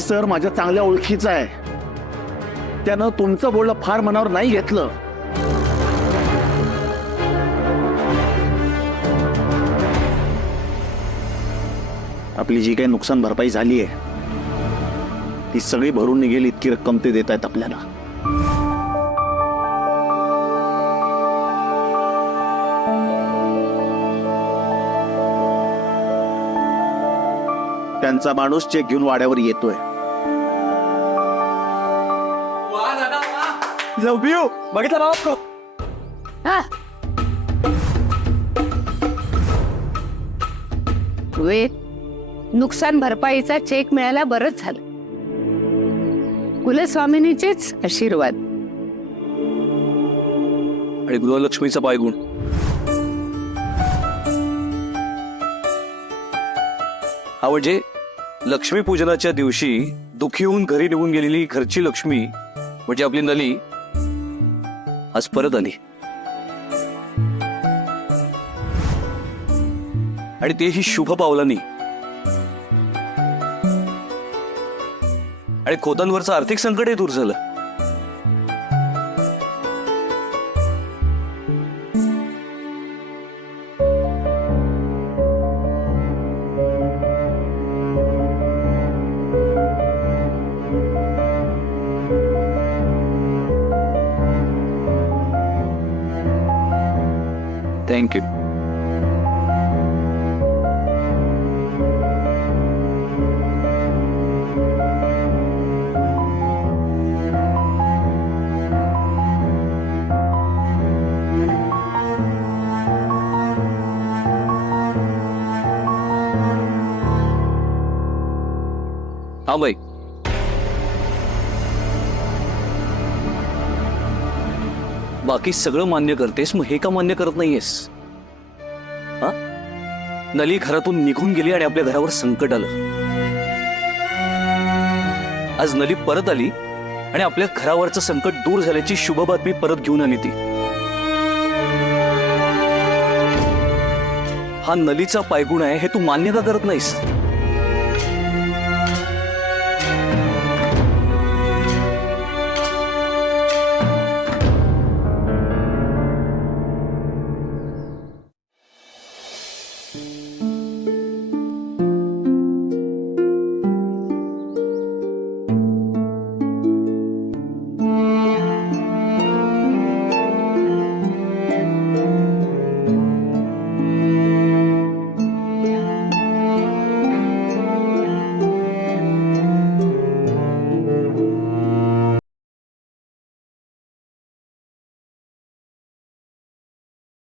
Sir माझ्या चांगल्या ओळखीचा आहे, त्यानं तुमचं बोलणं फार मनावर नाही घेतलं. आपली जी काही नुकसान भरपाई झाली आहे ती सगळी भरून निघेल इतकी रक्कम ते देत आहेत आपल्याला. त्यांचा माणूस चेक घेऊन वाड्यावर येतोय. लव यू. बघितलं बाबा. वेद, नुकसान भरपाईचा चेक मिळायला बरंच झालं. कुलस्वामिनीचेच आशीर्वाद. आणि गृहलक्ष्मीचा पायगुण. हा म्हणजे लक्ष्मीपूजनाच्या दिवशी दुखी होऊन घरी निघून गेलेली घरची लक्ष्मी म्हणजे आपली नली आज परत आली. आणि तेही शुभ पावलांनी. आणि खोतांवरचं आर्थिक संकटही दूर झालं. थँक्यू. हा बाई, बाकी सगळं मान्य करतेस, मग हे का मान्य करत नाहीयेस? हा, नली घरातून निघून गेली आणि आपल्या घरावर संकट आलं. आज नली परत आली आणि आपल्या घरावरचं संकट दूर झाल्याची शुभ बातमी परत घेऊन आली ती. हा नलीचा पायगुण आहे हे तू मान्य का करत नाहीस?